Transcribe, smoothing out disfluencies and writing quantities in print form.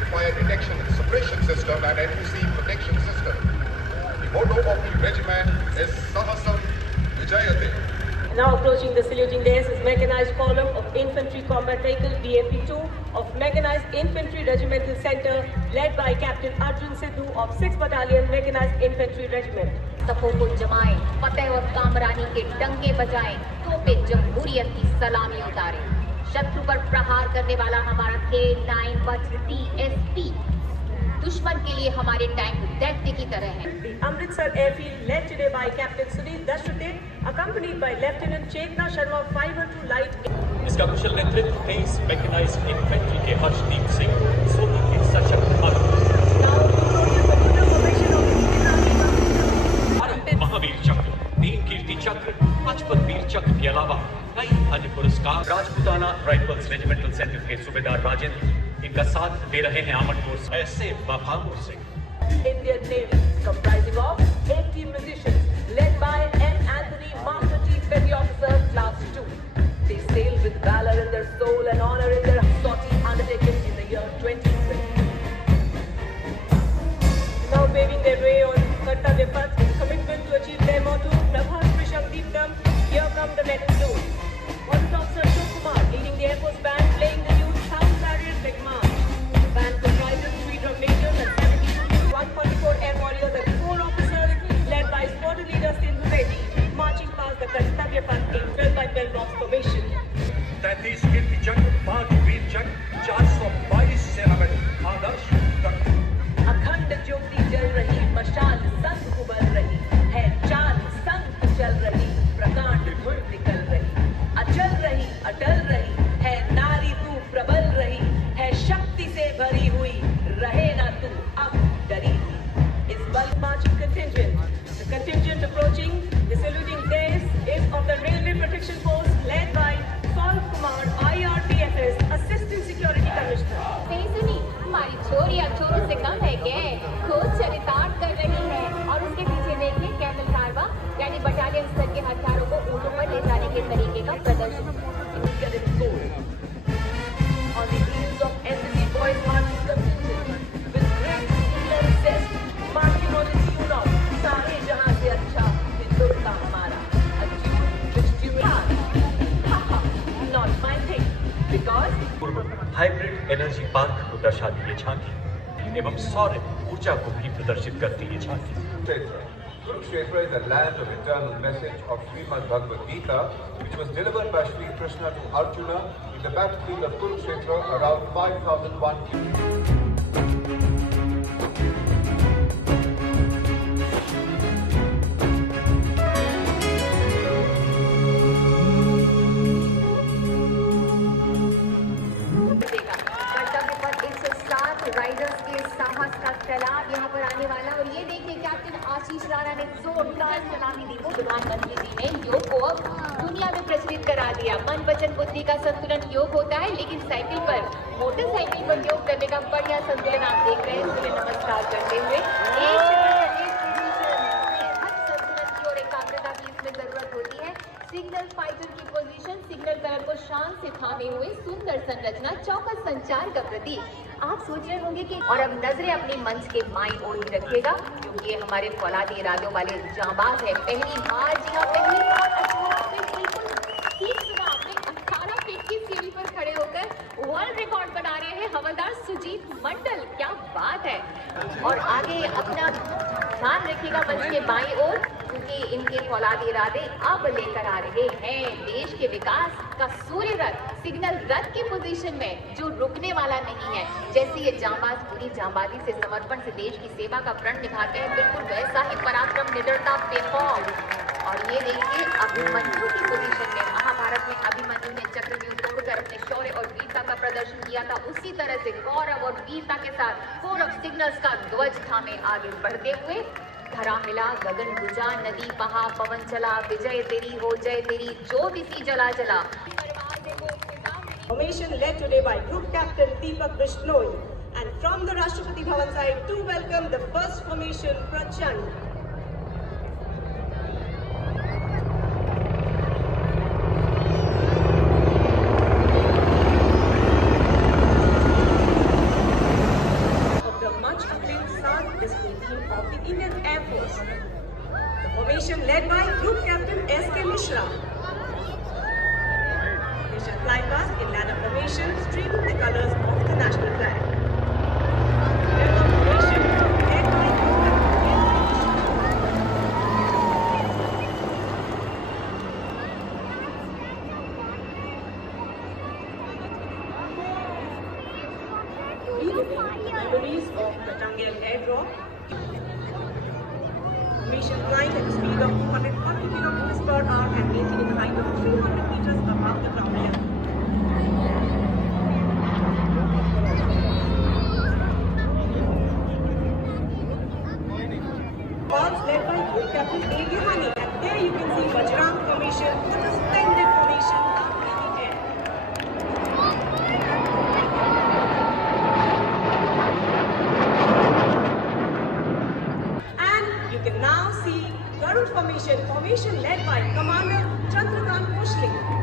integrated fire detection and suppression system and NPC protection system. The motto of the regiment is Sahasam Vijayate. Now approaching the saluting dais is Mechanized Column of Infantry Combat Vehicle BMP-2 of Mechanized Infantry Regimental Center led by Captain Arjun Sidhu of 6th Battalion Mechanized Infantry Regiment. सफों को जमाएं, फतेह और कामरानी के डंके बजाएं, तोपे जमहूरियत की सलामी उतारें। शत्रु पर प्रहार करने वाला हमारा K9 वज्र TSP दुश्मन के लिए हमारे टैंक दैत्य की तरह हैं। The Amritsar Airfield led today by Captain Sunil Dashrathi, accompanied by Lieutenant Chetna Sharma 502 Light. इसका कुशल नेतृत्व 23 मैकेनाइज्ड इन्फेंट्री के हर्षदीप सिंह, 16 के सशक्त महावीर चक्र, 3 कीर्ति चक्र, 55 वीर चक्र के अलावा कई अन्य पुरस्कार। राजपूताना राइफल्स रेजिमेंटल सेंटर के सूबेदार राजेंद्र इनका साथ दे रहे हैं आमन कोर्स ऐसे Bahadur Singh. Indian Navy comprising of 80 musicians led by M. Anthony, Master Chief Petty Officer, Class 2. They sail with valor in their soul and honor in their sortie undertaken in the year 2020. Now paving their way on Kartavya Path with commitment to achieve their motto, Prabhat Prisham Deeptam, here come the men in blue. Warrant Officer Ashok Kumar leading the Air Force Band playing the Youth Sound Barrier Big March. The band comprises 3 drum majors and 144 air warriors and 4 officers led by squadron leader Sindhu Reddy, marching past the Kartavya Path in 12x12 box formation. 33 कीर्ति चक्र, 5 वीर चक्र, 422 सेना medal, आदर्श अखंड ज्योति जल रही, मशाल संग उबल रही है, चाल संग चल रही, प्रकांड धुन निकल रही, अचल रही, अटल रही है, नारी तू प्रबल रही है, शक्ति से भरी हुई रहे ना तू अब डरी। Is bulk marching contingent. The contingent approaching the saluting dais is of the Railway Protection Force led by Saurabh Kumar, IRPFS, Assistant Security Commissioner. बेसुनी, हमारी चोरियां चोरों से कम है क्या? खुद चरितार्थ कर रही है और उसके पीछे देखिए कैमल कारवा यानी बटालियन स्तर के हथियारों को ऊँटों पर ले जाने के तरीके का प्रदर्शन। On the heels of enemy boys marching contingent with great skill and zest, marching on its tune of सारे जहां से अच्छा हिंदुस्तान हमारा, a tune which you have. Haha, not my thing, because hybrid energy park को दर्शाती ये झांकी एवं सौर ऊर्जा को भी प्रदर्शित करती ये झांकी। Kurukshetra is the land of eternal message of Srimad Bhagavad Gita, which was delivered by Sri Krishna to Arjuna in the battlefield of Kurukshetra around 5001 km. Riders के साहस का सैलाब यहाँ पर आने वाला और ये देखिए कैप्टन आशीष राणा ने जोरदार सलामी दी। प्रधानमंत्री जी ने योग को अब दुनिया में प्रचलित करा दिया। मन वचन बुद्धि का संतुलन योग होता है, लेकिन साइकिल पर मोटरसाइकिल पर योग करने का बढ़िया संतुलन आप देख रहे हैं। इसलिए नमस्कार करते हुए संतुलन की और एकाग्रता की इसमें जरूरत होती है। सिग्नल फाइटर की पोजीशन, सिग्नल कलर को शान से थामे हुए सुंदर संरचना, चौकस संचार का प्रतीक। आप सोच रहे होंगे कि और अब नजरें अपने मंच के बाईं ओर ही रखिएगा क्योंकि ये हमारे फौलादी इरादों वाले जांबाज है। पहली बार जी हाँ, पहली बार आपने बिल्कुल ठीक सुना, आपने 18 फीट की सीढ़ी पर खड़े होकर वर्ल्ड रिकॉर्ड बना रहे हैं हवलदार सुजीत मंडल। क्या बात है। और आगे अपना ध्यान रखिएगा मंच के बाईं ओर क्योंकि इनके फौलादी इरादे अब लेकर आ रहे हैं देश के विकास का सूर्य रथ, सिग्नल रथ की पोजीशन में जो रुकने वाला नहीं है। जैसे ये जांबाज पूरी जांबाजी से समर्पण से देश की सेवा का प्रण निभाते हैं, बिल्कुल वैसा ही पराक्रम, निडरता, बेखौफ। और ये देखिए अभिमन्यु की पोजीशन में, महाभारत में अभिमन्यु ने चक्रव्यूह तोड़कर अपने शौर्य और वीरता का प्रदर्शन किया था, उसी तरह से गौरव और वीरता के साथ 4 ऑफ सिग्नल्स का ध्वज थामे आगे बढ़ते हुए धरा हिला, गगन गुजा, नदी बहा, पवन चला, विजय तेरी हो जय तेरी, ज्योत इसी जला जला। Formation led today by Group Captain Deepak Bishnoi, and from the Rashtrapati Bhavan side to welcome the first formation Prachand. Indian Air Force. The formation led by Group Captain S.K. Mishra. They shall fly past in ladder formation, streaming the colors of the national flag. Airborne formation led by Group Captain memories of the Tangel airdrop. Formation flying at the speed of 240 km per hour and maintaining a height of 300 meters above the ground level. Bombs led by Group Captain A.V. Hani, and there you can see Bajrang formation with a splendid formation up in the air. And you can now see Garud formation led by Commander Chandrakant Mushli.